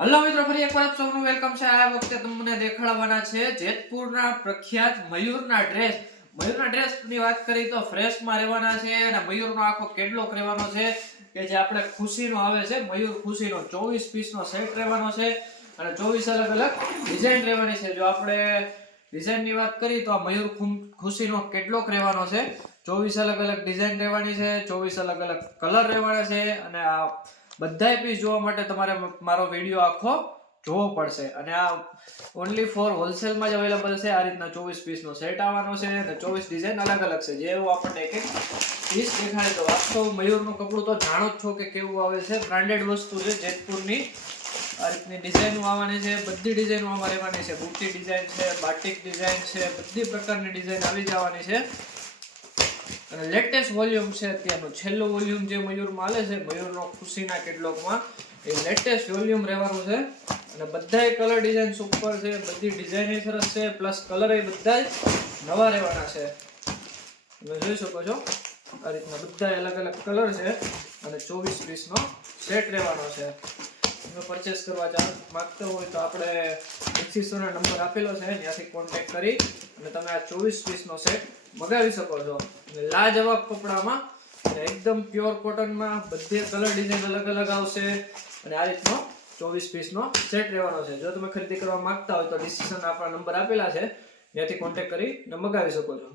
Hello મિત્રો, ફરી એકવાર આપ સૌનું વેલકમ છે। આ વખતે તમને દેખાડવાના છે જેતપુરના પ્રખ્યાત મયુરના ડ્રેસની વાત કરી તો ફ્રેશમાં રહેવાના છે અને મયુરનો આખો કેટલોક રહેવાનો છે કે જે આપણે ખુશીનો આવે છે। મયુર ખુશીનો 24 પીસનો સેટ રહેવાનો છે અને 24 અલગ અલગ ડિઝાઇન રહેવાની છે। જો આપણે ડિઝાઇનની વાત કરી તો આ મયુર ખુશીનો કેટલોક રહેવાનો છે। 24 અલગ અલગ ડિઝાઇન રહેવાની છે, 24 અલગ અલગ કલર રહેવાના છે અને આ બધાય પીસ જોવા માટે તમારે મારો વિડિયો આખો જોવો પડશે અને આ ઓન્લી ફોર હોલસેલમાં જ અવેલેબલ છે। આ રીતના 24 પીસનો સેટ આવવાનો છે અને 24 ડિઝાઇન અલગ અલગ છે। જેવું આપણને એક એક પીસ દેખાડે તો આખો મયુરનું કપડું તો જાણો જ છો કે કેવું આવે છે। બ્રાન્ડેડ વસ્તુ છે જેતપુરની। આ રીતની ડિઝાઇનો આવવાની છે, બધી ડિઝાઇનો આમાં રહેવાની છે। બુટી ડિઝાઇન છે, બાટિક ડિઝાઇન છે, બધી પ્રકારની ડિઝાઇન આવી જવાની છે અને લેટેસ્ટ વોલ્યુમ છે। અત્યારનું છેલ્લું વોલ્યુમ જે મયુરમાં આલે છે, મયુરનો ખુશીના કેટલોકમાં એ લેટેસ્ટ વોલ્યુમ રહેવાનું છે અને બધાય કલર ડિઝાઇન સુપર છે, બધી ડિઝાઇન સરસ છે, પ્લસ કલર એ બધાય નવા રહેવાના છે। તમે જોઈ શકો છો આ રીતના બધાય અલગ અલગ કલર છે અને 24 પીસનો સેટ રહેવાનો છે। તમે પરચેસ કરવા માંગતા હોય તો આપણે ડિસ્ક્રિપ્શનનો નંબર આપેલો છે, ત્યાંથી કોન્ટેક્ટ કરી અને તમે આ 24 પીસનો સેટ મગાવી શકો છો। અને લાજવાબ કપડામાં એકદમ પ્યોર કોટનમાં બધે કલર ડિઝાઇન અલગ અલગ આવશે અને આ રીતનો 24 પીસનો સેટ રહેવાનો છે। જો તમે ખરીદી કરવા માંગતા હોય તો ડિસ્ક્રિપ્શનમાં આપણા નંબર આપેલા છે, ત્યાંથી કોન્ટેક્ટ કરીને મગાવી શકો છો।